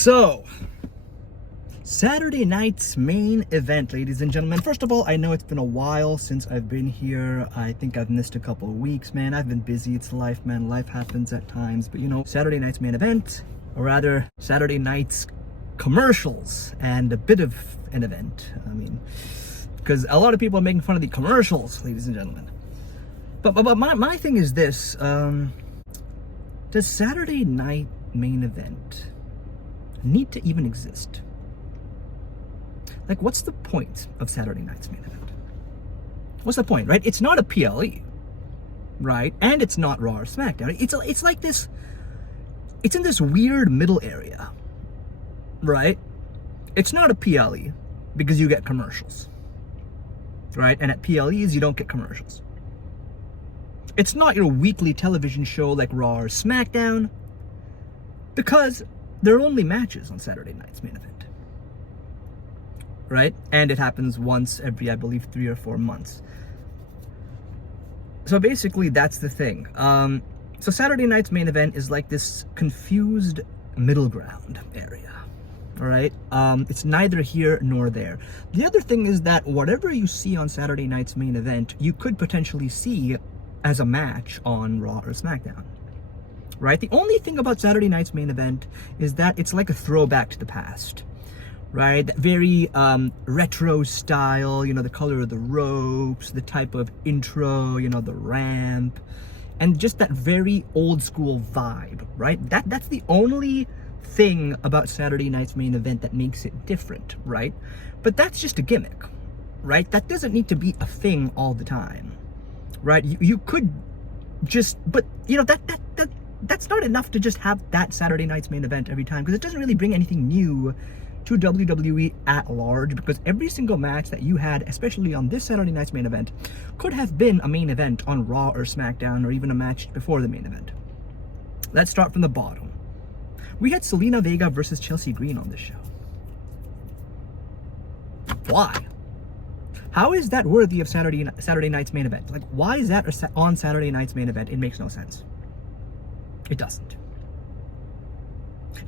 So, Saturday night's main event, ladies and gentlemen. First of all, I know it's been a while since I've been here. I think I've missed a couple of weeks, man. I've been busy. It's life, man. Life happens at times. But you know, Saturday night's main event, or rather, Saturday night's commercials, and a bit of an event. I mean, because a lot of people are making fun of the commercials, ladies and gentlemen. But my thing is this. Does Saturday night main event need to even exist? Like, what's the point of Saturday night's main event? What's the point, right? It's not a PLE, right? And it's not Raw or SmackDown. It's like this, it's in this weird middle area, right? It's not a PLE because you get commercials, right? And at PLEs, you don't get commercials. It's not your weekly television show like Raw or SmackDown because there are only matches on Saturday night's main event, right? And it happens once every, I believe, 3 or 4 months. So basically, that's the thing. So Saturday night's main event is like this confused middle ground area, all right? It's neither here nor there. The other thing is that whatever you see on Saturday night's main event, you could potentially see as a match on Raw or SmackDown, right? The only thing about Saturday night's main event is that it's like a throwback to the past, right? That very retro style, you know, the color of the ropes, the type of intro, you know, the ramp, and just that very old school vibe, right? That's the only thing about Saturday night's main event that makes it different, right? But that's just a gimmick, right? That doesn't need to be a thing all the time, right? You could just, but you know, that's not enough to just have that Saturday night's main event every time, because it doesn't really bring anything new to WWE at large, because every single match that you had, especially on this Saturday night's main event, could have been a main event on Raw or SmackDown, or even a match before the main event. Let's start from the bottom. We had Selena Vega versus Chelsea Green on this show. Why? How is that worthy of Saturday night's main event? Like, why is that on Saturday night's main event? It makes no sense. It doesn't.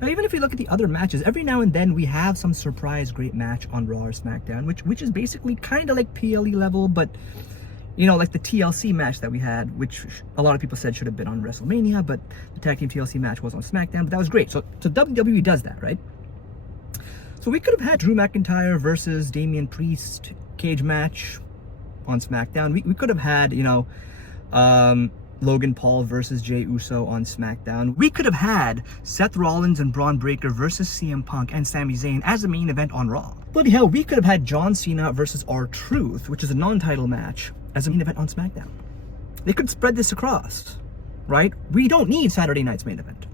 Now, even if you look at the other matches, every now and then we have some surprise great match on Raw or SmackDown, which is basically kind of like PLE level, but you know, like the TLC match that we had, which a lot of people said should have been on WrestleMania, but the tag team TLC match was on SmackDown, but that was great. So WWE does that, right? So we could have had Drew McIntyre versus Damian Priest cage match on SmackDown. We could have had, you know, Logan Paul versus Jey Uso on SmackDown. We could have had Seth Rollins and Braun Breaker versus CM Punk and Sami Zayn as a main event on Raw. Bloody hell, we could have had John Cena versus R-Truth, which is a non-title match, as a main event on SmackDown. They could spread this across, right? We don't need Saturday night's main event.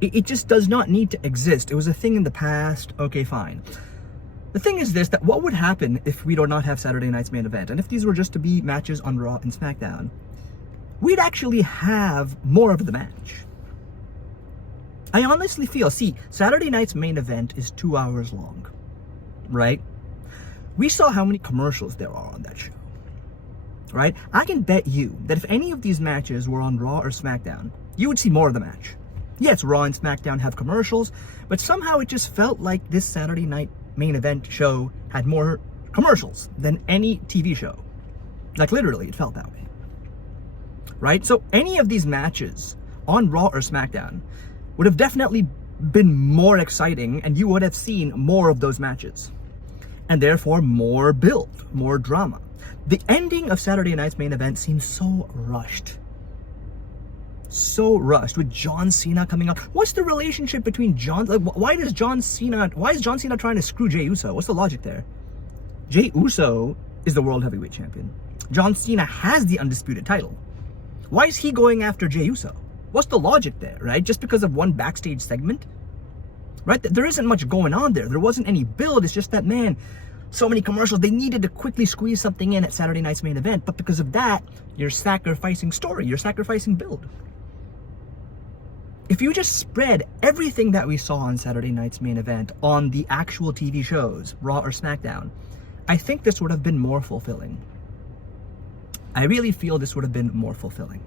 It just does not need to exist. It was a thing in the past. Okay, fine. The thing is this, that what would happen if we do not have Saturday night's main event, and if these were just to be matches on Raw and SmackDown, we'd actually have more of the match. I honestly feel, see, Saturday night's main event is 2 hours long, right? We saw how many commercials there are on that show, right? I can bet you that if any of these matches were on Raw or SmackDown, you would see more of the match. Yes, Raw and SmackDown have commercials, but somehow it just felt like this Saturday night main event show had more commercials than any TV show. Like, literally, it felt that way. Right? So any of these matches on Raw or SmackDown would have definitely been more exciting, and you would have seen more of those matches. And therefore, more build, more drama. The ending of Saturday night's main event seems so rushed. So rushed, with John Cena coming out. What's the relationship between why is John Cena trying to screw Jey Uso? What's the logic there? Jey Uso is the World Heavyweight Champion. John Cena has the undisputed title. Why is he going after Jey Uso? What's the logic there, right? Just because of one backstage segment? Right? There isn't much going on there. There wasn't any build. It's just that, man, so many commercials. They needed to quickly squeeze something in at Saturday night's main event. But because of that, you're sacrificing story. You're sacrificing build. If you just spread everything that we saw on Saturday night's main event on the actual TV shows, Raw or SmackDown, I think this would have been more fulfilling. I really feel this would have been more fulfilling.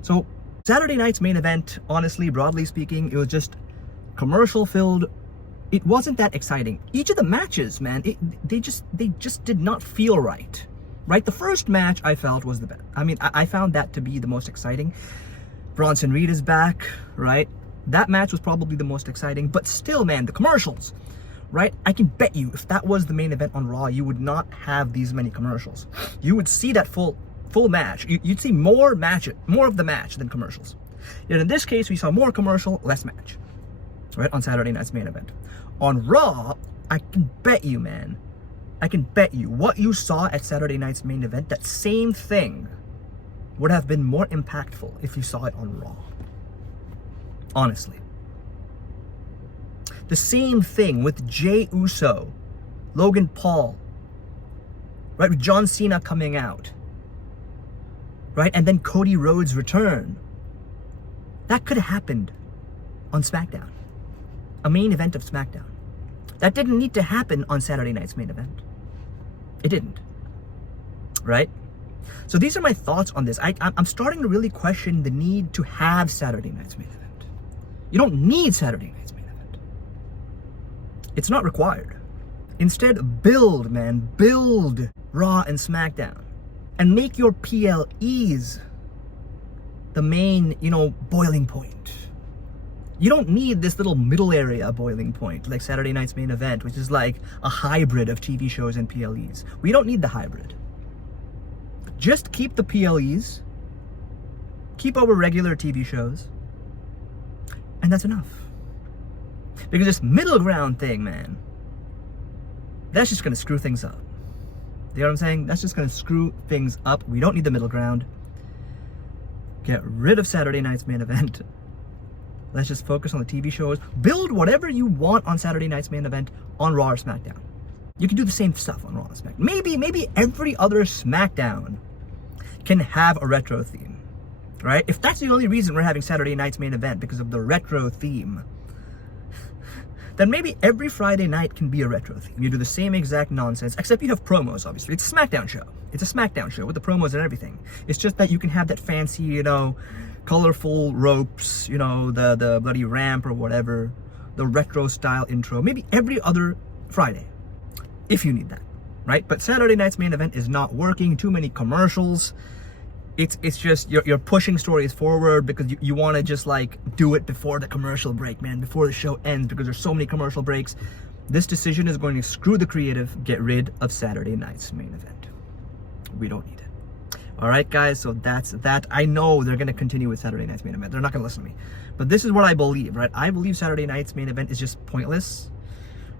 So Saturday night's main event, honestly, broadly speaking, it was just commercial filled. It wasn't that exciting. Each of the matches, man, they just did not feel right. Right? The first match I felt was the best. I mean, I found that to be the most exciting. Bronson Reed is back, right? That match was probably the most exciting, but still, man, the commercials, right? I can bet you if that was the main event on Raw, you would not have these many commercials. You would see that full match. You'd see more of the match than commercials. Yet in this case, we saw more commercial, less match, right? On Saturday night's main event. On Raw, I can bet you, man, I can bet you what you saw at Saturday night's main event, that same thing would have been more impactful if you saw it on Raw. Honestly. The same thing with Jey Uso, Logan Paul, right? With John Cena coming out, right? And then Cody Rhodes' return. That could have happened on SmackDown. A main event of SmackDown. That didn't need to happen on Saturday night's main event. It didn't. Right? So these are my thoughts on this. I'm starting to really question the need to have Saturday night's main event. You don't need Saturday night's main event. It's not required. Instead, build, man. Build Raw and SmackDown. And make your PLEs the main, boiling point. You don't need this little middle area boiling point like Saturday night's main event, which is like a hybrid of TV shows and PLEs. We don't need the hybrid. Just keep the PLEs, keep our regular TV shows, and that's enough. Because this middle ground thing, man, that's just gonna screw things up. You know what I'm saying? That's just gonna screw things up. We don't need the middle ground. Get rid of Saturday night's main event. Let's just focus on the TV shows. Build whatever you want on Saturday night's main event on Raw or SmackDown. You can do the same stuff on Raw and SmackDown. Maybe every other SmackDown can have a retro theme, right? If that's the only reason we're having Saturday night's main event, because of the retro theme, then maybe every Friday night can be a retro theme. You do the same exact nonsense, except you have promos, obviously. It's a SmackDown show. It's a SmackDown show with the promos and everything. It's just that you can have that fancy, colorful ropes, the bloody ramp or whatever, the retro style intro, maybe every other Friday, if you need that, right? But Saturday night's main event is not working. Too many commercials. It's just you're pushing stories forward because you want to just like do it before the commercial break, man, before the show ends, because there's so many commercial breaks. This decision is going to screw the creative. Get rid of Saturday night's main event. We don't need it. All right, guys, so that's that. I know they're going to continue with Saturday night's main event. They're not going to listen to me. But this is what I believe, right? I believe Saturday night's main event is just pointless,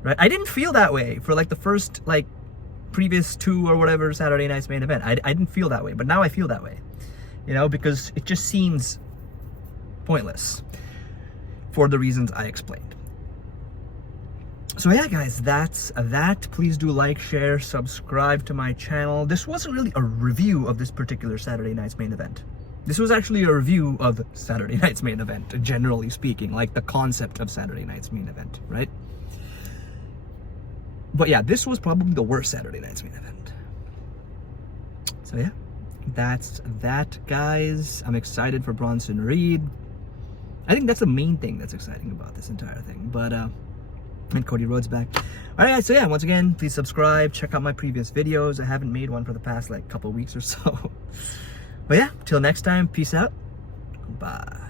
right? I didn't feel that way for like the first previous 2 or whatever Saturday night's main event. I didn't feel that way, but now I feel that way, because it just seems pointless for the reasons I explained. So yeah, guys, that's that. Please do like, share, subscribe to my channel. This wasn't really a review of this particular Saturday night's main event. This was actually a review of Saturday night's main event, generally speaking, like the concept of Saturday night's main event, right? But yeah, this was probably the worst Saturday night's main event. So yeah, that's that, guys. I'm excited for Bronson Reed. I think that's the main thing that's exciting about this entire thing. But and Cody Rhodes back. Alright, guys, so yeah, once again, please subscribe, check out my previous videos. I haven't made one for the past couple weeks or so. But yeah, till next time, peace out. Bye.